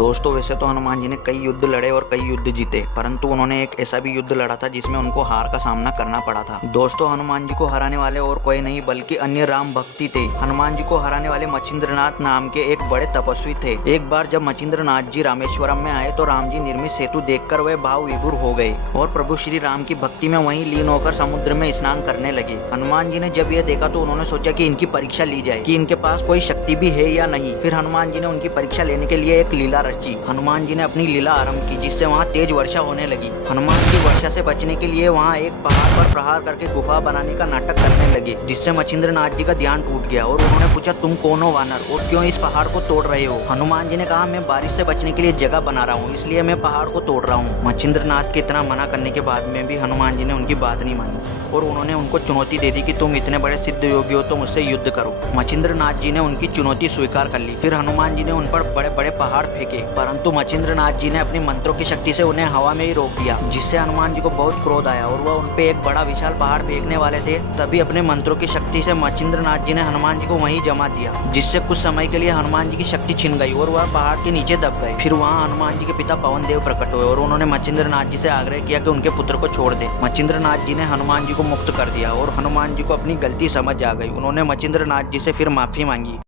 दोस्तों वैसे तो हनुमान जी ने कई युद्ध लड़े और कई युद्ध जीते, परंतु उन्होंने एक ऐसा भी युद्ध लड़ा था जिसमें उनको हार का सामना करना पड़ा था। दोस्तों हनुमान जी को हराने वाले और कोई नहीं बल्कि अन्य राम भक्ति थे। हनुमान जी को हराने वाले मचिंद्रनाथ नाम के एक बड़े तपस्वी थे। एक बार जब मचिंद्रनाथ जी रामेश्वरम में आए तो राम जी निर्मित सेतु देखकर वे भाव विभोर हो गए और प्रभु श्री राम की भक्ति में वहीं लीन होकर समुद्र में स्नान करने लगे। हनुमान जी ने जब यह देखा तो उन्होंने सोचा कि इनकी परीक्षा ली जाए कि इनके पास कोई शक्ति भी है या नहीं। फिर हनुमान जी ने उनकी परीक्षा लेने के लिए एक लीला रची। हनुमान जी ने अपनी लीला आरंभ की जिससे वहाँ तेज वर्षा होने लगी। हनुमान जी वर्षा से बचने के लिए वहाँ एक पहाड़ पर प्रहार करके गुफा बनाने का नाटक करने लगे, जिससे मचिंद्रनाथ जी का ध्यान टूट गया और उन्होंने पूछा, तुम कौन हो वानर और क्यों इस पहाड़ को तोड़ रहे हो? हनुमान जी ने कहा, मैं बारिश से बचने के लिए जगह बना रहा हूँ, इसलिए मैं पहाड़ को तोड़ रहा हूँ। मचिंद्रनाथ के इतना मना करने के बाद में भी हनुमान जी ने उनकी बात नहीं मानी और उन्होंने उनको चुनौती दे दी कि तुम इतने बड़े सिद्ध योगी हो तो मुझसे युद्ध करो। मचिंद्रनाथ जी ने उनकी चुनौती स्वीकार कर ली। फिर हनुमान जी ने उन पर बड़े बड़े पहाड़ फेंके, परंतु मचिंद्रनाथ जी ने अपनी मंत्रों की शक्ति से उन्हें हवा में ही रोक दिया, जिससे हनुमान जी को बहुत क्रोध आया और वह उनपे एक बड़ा विशाल पहाड़ फेंकने वाले थे। तभी अपने मंत्रों की शक्ति से मचिंद्रनाथ जी ने हनुमान जी को वहीं जमा दिया, जिससे कुछ समय के लिए हनुमान जी की शक्ति छिन गई और वह पहाड़ के नीचे दब गए। फिर वहाँ हनुमान जी के पिता पवन देव प्रकट हुए और उन्होंने मचिंद्रनाथ जी से आग्रह किया कि उनके पुत्र को छोड़ दे। मचिंद्रनाथ जी ने हनुमान जी को मुक्त कर दिया और हनुमान जी को अपनी गलती समझ आ गई। उन्होंने मचिंद्रनाथ जी से फिर माफी मांगी।